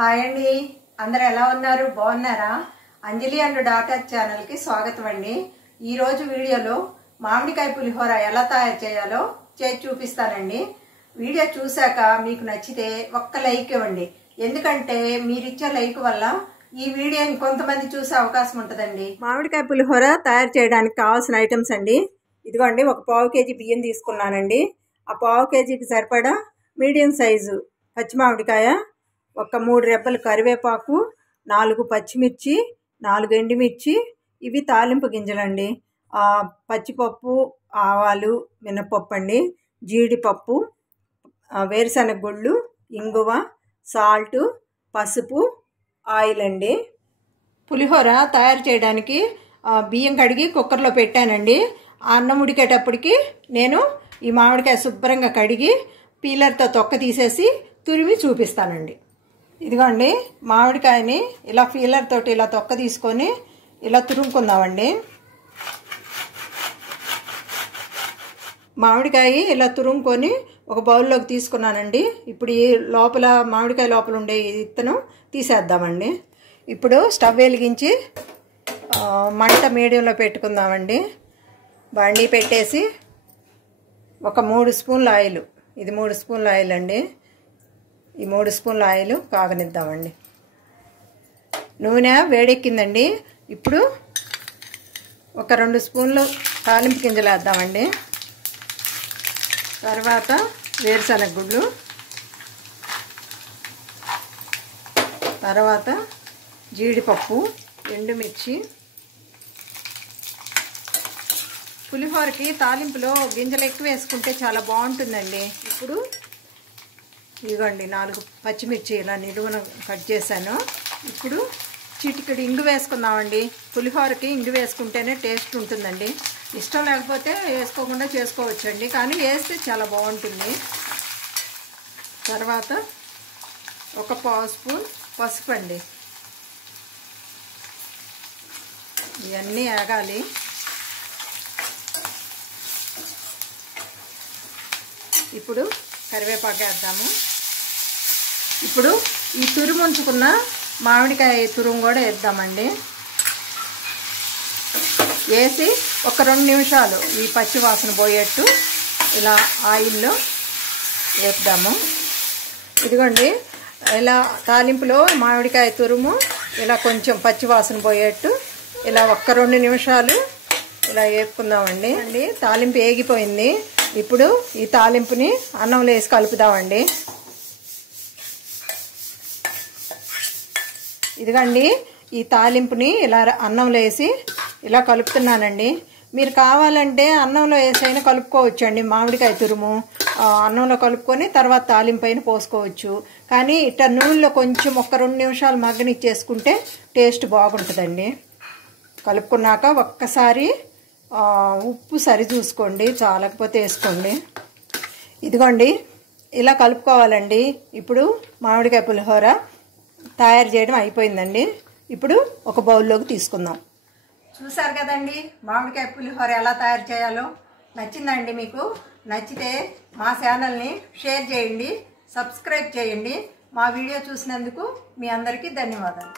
Hi అండి, అందరూ ఎలా ఉన్నారు? బాగున్నారా? అంజలి అండ్ డాటర్ ఛానల్కి స్వాగతం అండి. ఈరోజు వీడియోలో మామిడికాయ పులిహోర ఎలా తయారు చేయాలో చేసి చూపిస్తానండి. వీడియో చూశాక మీకు నచ్చితే ఒక్క లైక్ ఇవ్వండి. ఎందుకంటే మీరిచ్చే లైక్ వల్ల ఈ వీడియోని కొంతమంది చూసే అవకాశం ఉంటుందండి. మామిడికాయ పులిహోర తయారు చేయడానికి కావాల్సిన ఐటమ్స్ అండి. ఇదిగోండి, ఒక పావు కేజీ బియ్యం తీసుకున్నానండి. ఆ పావు కేజీకి సరిపడా మీడియం సైజు పచ్చి మామిడికాయ, ఒక 3 రెబ్బలు కరివేపాకు, 4 పచ్చిమిర్చి, 4 ఎండుమిర్చి, ఇవి తాలింపు గింజలండి. పచ్చిపప్పు, ఆవాలు, మినపప్పు అండి, జీడిపప్పు, వేరుశనగ గుళ్ళు, ఇంగువ, సాల్టు, పసుపు, ఆయిల్ అండి. పులిహోర తయారు చేయడానికి బియ్యం కడిగి కుక్కర్లో పెట్టానండి. అన్నం ఉడికేటప్పటికి నేను ఈ మామిడికాయ శుభ్రంగా కడిగి పీలర్తో తొక్క తీసేసి తురిమి చూపిస్తానండి. ఇదిగోండి, మామిడికాయని ఇలా పీలర్ తోటి ఇలా తొక్క తీసుకొని ఇలా తురుముకుందామండి. మామిడికాయ ఇలా తురుముకొని ఒక బౌల్లోకి తీసుకున్నానండి. ఇప్పుడు ఈ లోపల మామిడికాయ లోపల ఉండే ఇత్తనం తీసేద్దామండి. ఇప్పుడు స్టవ్ వెలిగించి మంట మీడియంలో పెట్టుకుందామండి. బండి పెట్టేసి ఒక 3 స్పూన్ల ఆయిల్, ఇది 3 స్పూన్ల ఆయిల్ అండి. ఈ 3 స్పూన్ల ఆయిల్ కాగనిద్దామండి. నూనె వేడెక్కిందండి. ఇప్పుడు ఒక 2 స్పూన్లు తాలింపు గింజలు వేద్దామండి. తర్వాత వేరుశనగ గుళ్ళు, తర్వాత జీడిపప్పు, ఎండుమిర్చి. పులిహోరకి తాలింపులో గింజలు ఎక్కువ వేసుకుంటే చాలా బాగుంటుందండి. ఇప్పుడు ఇదిగోండి, 4 పచ్చిమిర్చి ఇలా నిలువున కట్ చేశాను. ఇప్పుడు చిటికెడు ఇంగు వేసుకుందామండి. పులిహోరకి ఇంగు వేసుకుంటేనే టేస్ట్ ఉంటుందండి. ఇష్టం లేకపోతే వేసుకోకుండా చేసుకోవచ్చండి, కానీ వేస్తే చాలా బాగుంటుంది. తర్వాత ఒక పావు స్పూన్ పసుపు అండి. ఇవన్నీ వేగాలి. ఇప్పుడు కరివేపాకు వేద్దాము. ఇప్పుడు ఈ తురుము ఉంచుకున్న మామిడికాయ తురుము కూడా వేద్దామండి. వేసి ఒక 2 నిమిషాలు ఈ పచ్చి వాసన పోయేట్టు ఇలా ఆయిల్లో వేద్దాము. ఇదిగోండి, ఇలా తాలింపులో మామిడికాయ తురుము ఇలా కొంచెం పచ్చి వాసన పోయేట్టు ఇలా ఒక్క 2 నిమిషాలు ఇలా వేపుకుందామండి. తాలింపు వేగిపోయింది. ఇప్పుడు ఈ తాలింపుని అన్నంలో వేసి కలుపుదామండి. ఇదిగండి, ఈ తాలింపుని ఇలా అన్నంలో వేసి ఇలా కలుపుతున్నానండి. మీరు కావాలంటే అన్నంలో వేసైనా కలుపుకోవచ్చండి. మామిడికాయ తురుము అన్నంలో కలుపుకొని తర్వాత తాలింపు అయినా పోసుకోవచ్చు. కానీ ఇట్లా నూనెలో కొంచెం ఒక 2 నిమిషాలు మగ్గనిచ్చేసుకుంటే టేస్ట్ బాగుంటుందండి. కలుపుకున్నాక ఒక్కసారి ఉప్పు సరి చూసుకోండి, చాలకపోతే వేసుకోండి. ఇదిగోండి, ఇలా కలుపుకోవాలండి. ఇప్పుడు మామిడికాయ పులిహోర తయారు చేయడం అయిపోయిందండి. ఇప్పుడు ఒక బౌల్లోకి తీసుకుందాం. చూసారు కదండి మామిడికాయ పులిహోర ఎలా తయారు చేయాలో. నచ్చిందండి మీకు? నచ్చితే మా ఛానల్ని షేర్ చేయండి, సబ్స్క్రైబ్ చేయండి. మా వీడియో చూసినందుకు మీ అందరికీ ధన్యవాదాలు.